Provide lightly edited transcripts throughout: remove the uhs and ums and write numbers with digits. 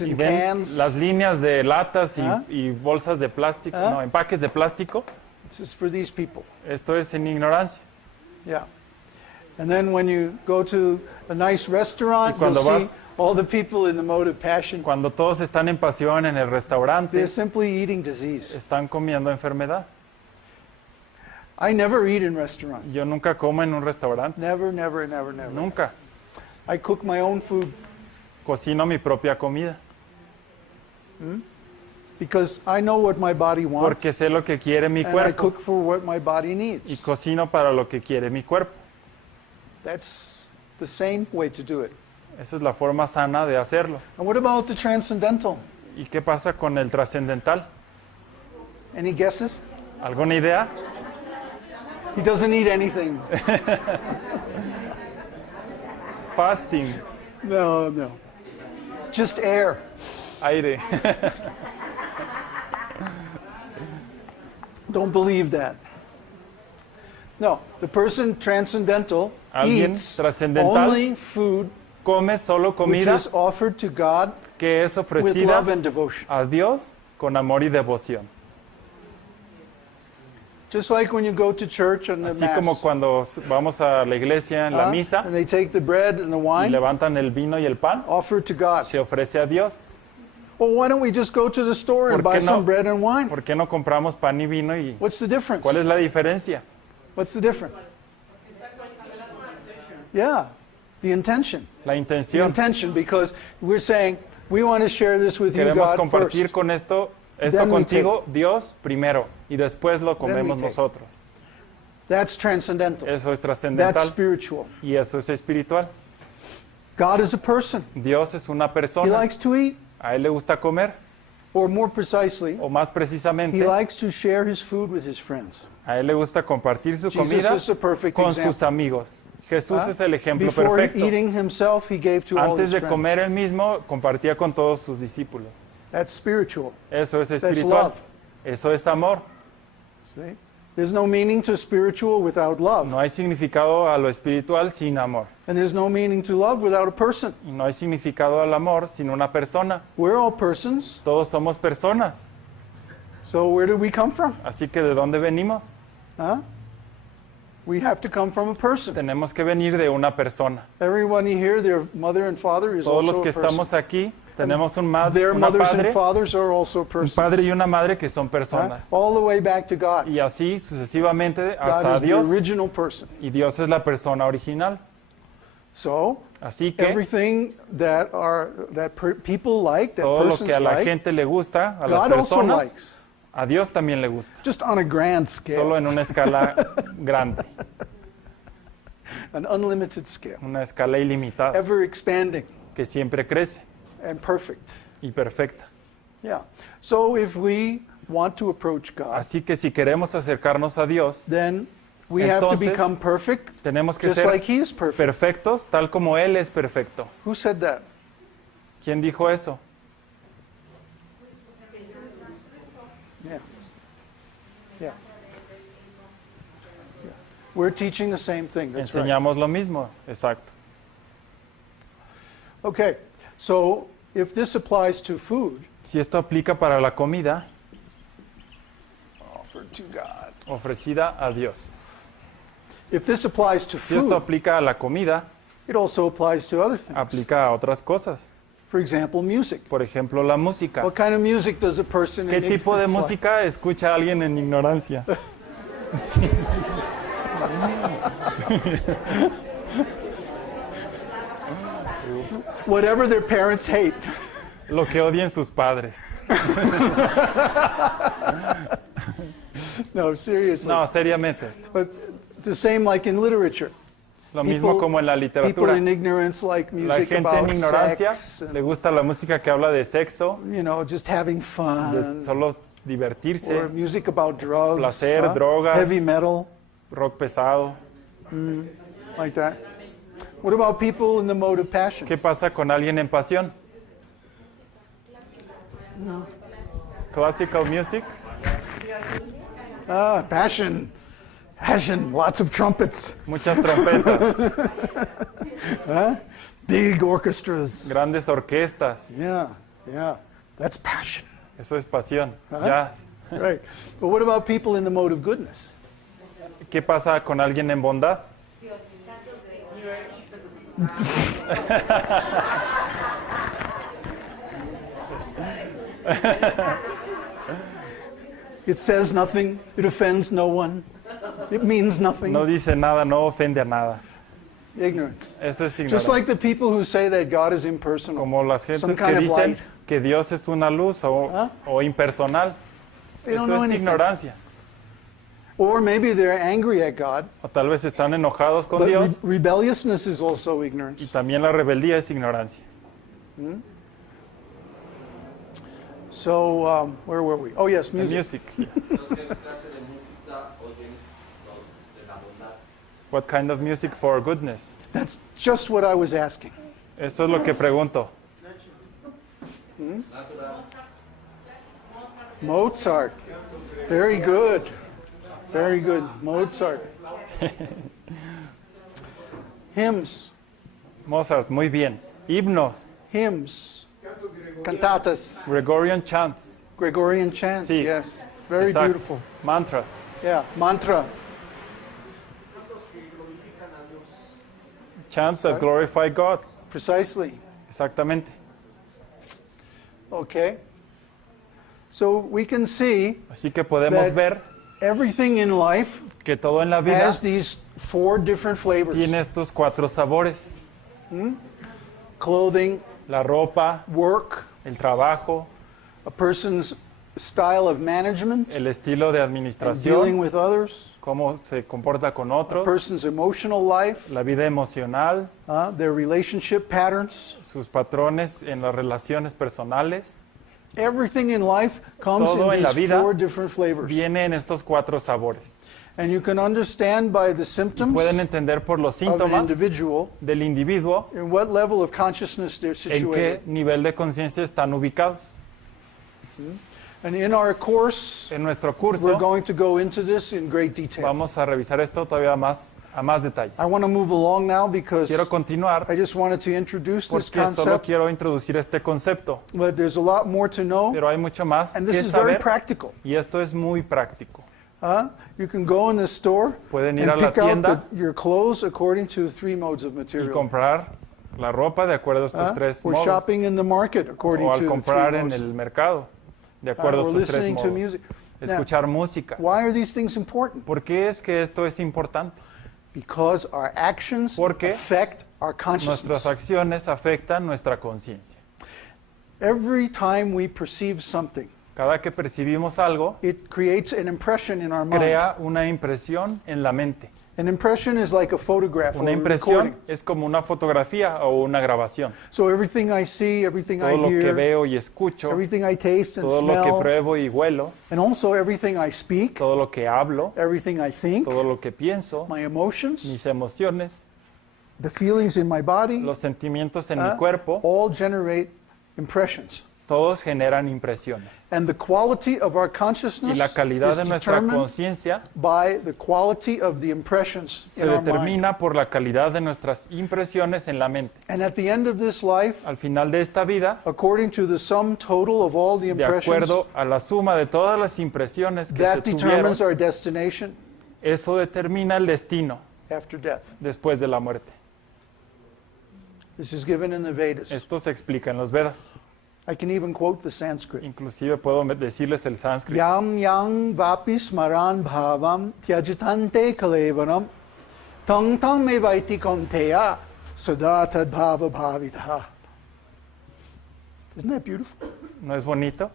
y and ven cans. las líneas de latas y bolsas de plástico, no, empaques de plástico. This is for these people. Esto es en ignorancia. Yeah. And then when you go to a nice restaurant, you'll see all the people in the mode of passion. Cuando todos están en pasión en el restaurante, They're simply eating disease. están comiendo enfermedad. I never eat in restaurants. Yo nunca como en un restaurante. Never, never, never, never. Nunca. I cook my own food. Cocino mi propia comida. Because I know what my body wants. Porque sé lo que quiere mi and I cuerpo. cook for what my body needs. Y cocino para lo que quiere mi cuerpo. That's the sane way to do it. Esa es la forma sana de hacerlo. And what about the transcendental? ¿Y qué pasa con el trascendental? Any guesses? ¿Alguna idea? He doesn't eat anything. Fasting. No, no. Just air. Aire. Don't believe that. No, the person transcendental eats only food come solo which comida is offered to God que es with ofrecida love and devotion. a Dios con amor y devoción. Just like when you go to church and the Así como mass, cuando vamos a la iglesia en la misa and they take the bread and the y wine, levantan el vino y el pan, offered to God. se ofrece a Dios. Well, why don't we just go to the store and buy some bread and wine? ¿Por qué no compramos pan y vino? Y What's the difference? ¿cuál es la diferencia? What's the difference? Yeah, the intention. La The intención. intention, because we're saying, we want to share this with you, Queremos God, compartir first. con esto Then we contigo, Dios, primero, y después lo comemos take. nosotros. That's transcendental. Eso es That's trascendental spiritual. y eso es espiritual. God is a person. Dios es una He persona. likes to eat, A él le gusta comer, or more precisely, o más he precisamente, likes to share his food with his friends. a él le gusta compartir su Jesus comida is a perfect con example. sus amigos. Jesús es el ejemplo Before perfecto. eating himself, he gave to all Antes his de friends. comer él mismo, compartía con todos sus discípulos. That's spiritual. Eso es That's espiritual. love. Eso es amor. See? There's no meaning to spiritual without love. No hay significado a lo espiritual sin amor. And there's no meaning to love without a person. Y no hay significado al amor sin una persona. We're all persons. Todos somos personas. So where did we come from? Así que ¿de dónde venimos? Huh? We have to come from a person. Tenemos que venir de una persona. Everyone here, their mother and father is Todos los also que a person. estamos aquí tenemos un Their una mothers and padre, fathers are also un persons. padre y una madre que son Huh? personas. All the way back to God. Y así sucesivamente God hasta is the Dios. original person. Y Dios es la persona original. So Así que everything that people like, that todo lo persons que a la like, gente le gusta, a las God also personas, likes. a Dios también le gusta. Just on a grand scale, Solo en una escala grande, an unlimited scale, una escala ilimitada, ever expanding que siempre crece and perfect. y perfecta. Yeah. So if we want to approach God, Así que si queremos acercarnos a Dios, then we have to Entonces, become perfect, tenemos que just ser like He is perfect. perfectos tal como Él es perfecto. Who said that? ¿Quién dijo eso? Yeah. Yeah. Yeah. We're teaching the same thing. That's right. Enseñamos lo mismo, exacto. Okay. So if this applies to food, Si esto aplica para la comida offered to God. ofrecida a Dios. If this applies to Si esto food, aplica a la comida, it also applies to other things. aplica a otras cosas. For example, music. Por ejemplo, la música. What kind of music does a person ¿Qué in tipo de ignorance like? música escucha alguien en ignorancia? Whatever their parents hate. Lo que odien sus padres. No, seriously. No, seriamente. But the same like in literature. Lo mismo como en la People literatura. in ignorance like La music gente en about ignorancia sex, and, le gusta la música que habla de sexo, just having fun, de solo or divertirse, music about drugs, placer, drogas. heavy metal, rock pesado. like that. What about people in the mode of passion? ¿Qué pasa con alguien en pasión? Classical music. Passion, lots of trumpets, Muchas trompetas, big orchestras. grandes orquestas. Yeah. Yeah, that's passion. Eso es pasión. Ajá. Jazz. Right. But what about people in the mode of goodness? ¿Qué pasa con alguien en bondad? It says nothing, it offends no one, it means nothing. No dice nada, no ofende a nada. Ignorance. Eso es Just like ignorancia. the people who say that God is impersonal. Como las some gentes kind que of dicen light. que Dios es una luz o impersonal. They don't Eso know es anything. ignorancia. Or maybe they're angry at God, O tal vez están enojados con but Dios rebelliousness is also y ignorance. también la rebeldía es ignorancia. So, where were we? Oh, yes, The music. music. ¿Qué clase de música oyen los de la bondad? What kind of music for goodness? That's just what I was asking. Eso es lo que pregunto. Mozart. Very good. Very good. Mozart. Hymns. Mozart, muy bien. Himnos, Hymns. Cantatas. Gregorian chants, Gregorian chants. Sí. Yes. Very Exacto. beautiful. Mantras, Yeah. Mantra. chants that glorify God. Precisely. Exactamente. Okay. So we can see Así que podemos That- ver everything in life que todo en la vida has these 4 different flavors. tiene estos 4 sabores. Clothing, La ropa, work, el trabajo, a person's style of management el estilo de and dealing administración, with others, cómo se comporta con a otros, person's emotional life, la vida emocional, their relationship patterns. sus patrones en las relaciones personales. Everything in life comes Todo in en la these vida 4 different flavors. Viene en estos 4 sabores. And you can understand by the symptoms Pueden entender por los of an síntomas individual del individuo in what level of consciousness they're en qué situated. nivel de conciencia están ubicados. And in our course, En nuestro we're curso going to go into this in great detail. vamos a revisar esto todavía a más detalle. I want to move along now because Quiero continuar I just wanted to introduce this porque solo concept, quiero introducir este concepto, but there's a lot more to know, pero hay mucho más and que this is very saber practical. y esto es muy práctico. You can go in the store Pueden ir and a la pick out tienda your clothes according to 3 modes of y material. comprar la ropa de acuerdo a estos 3 Or modos shopping in the market according o al to the 3 comprar en modes. el mercado de acuerdo a Or estos 3 listening to modos. music. Now, Escuchar música. why are these things important? ¿Por qué es que esto es importante? Because our actions Porque affect our Nuestras consciousness. acciones afectan nuestra conciencia. Every time we perceive something, Cada que percibimos algo, it creates an impression in our mind. crea una impresión en la mente. An impression is like a photograph or Una a impresión recording. es como una fotografía o una grabación. So everything I see, everything I Todo lo que hear, veo y escucho, everything I taste and todo lo que smell, pruebo y huelo, and also everything I speak, todo lo que hablo, everything I think, todo lo que pienso, my emotions, mis emociones, the feelings in my body, los sentimientos en mi cuerpo, all generate impressions. todos generan impresiones. And the quality of our Y consciousness la calidad is de nuestra determined conciencia by the quality of the impressions se in our mind. determina por la calidad de nuestras impresiones en la mente. And at the end of this life, Al final de esta vida, according to the sum total of all the de impressions, acuerdo a la suma de todas las impresiones que se that tuvieron, determines our destination eso determina el destino after death. después de la muerte. This is given in the Vedas. Esto se explica en los Vedas. I can even quote the Sanskrit. Inclusive puedo decirles el sánscrito. Yam yang vapi smaran bhavam tyajitante kalevanam tang tang me vaiti konteya sada tad bhava bhavitaha. Isn't that beautiful? ¿No es bonito?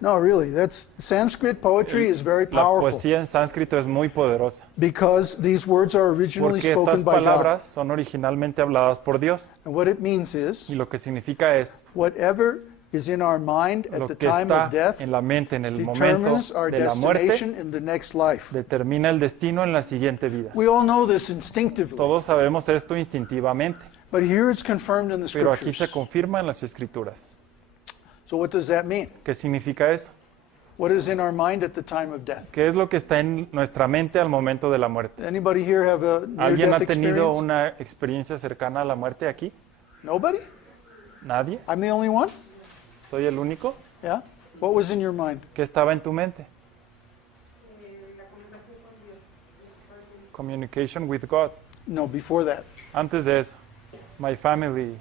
No, really, that's Sanskrit poetry is very La powerful poesía en sánscrito es muy poderosa. because these words are originally Porque spoken estas by God. palabras son originalmente habladas por Dios. And what it means is Y lo que significa es whatever is in our mind at lo the que time está of death en la mente en el momento determines our de la muerte destination in the next life. determina el destino en la siguiente vida. We all know this instinctively, Todos sabemos esto instintivamente, but here it's confirmed in the pero aquí se scriptures. confirma en las escrituras. So what does that mean? ¿Qué significa eso? What is in our mind at the time of death? ¿Qué es lo que está en nuestra mente al momento de la muerte? Anybody here have a ¿Alguien ha near-death tenido experience? una experiencia cercana a la muerte aquí? Nobody? Nadie. I'm the only one? Soy el único. Yeah? What was in your mind? ¿Qué estaba en tu mente? Communication with God. No, before that. Antes de eso, my family.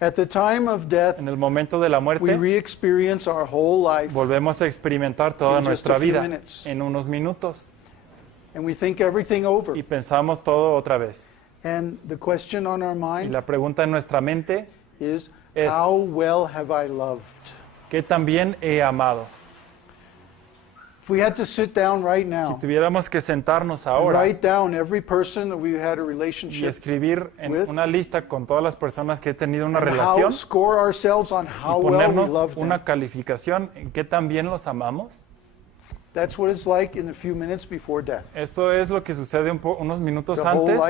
At the time of death, En el momento de la we muerte, re-experience our whole life, volvemos a experimentar toda in just nuestra a few vida minutes. en unos minutos and we think everything over. y pensamos todo otra vez. And the question on our Y mind la pregunta en nuestra mente is, es, how well have I loved? ¿qué también he amado? If we had to sit down right Si now, tuviéramos que sentarnos and ahora write down every person that we had a y relationship escribir en with, una lista con todas las personas que he tenido una and relación score ourselves on how y well we ponernos loved them. una calificación en qué también los amamos, That's what it's like in the few minutes before death. eso es lo que sucede unos minutos The whole antes life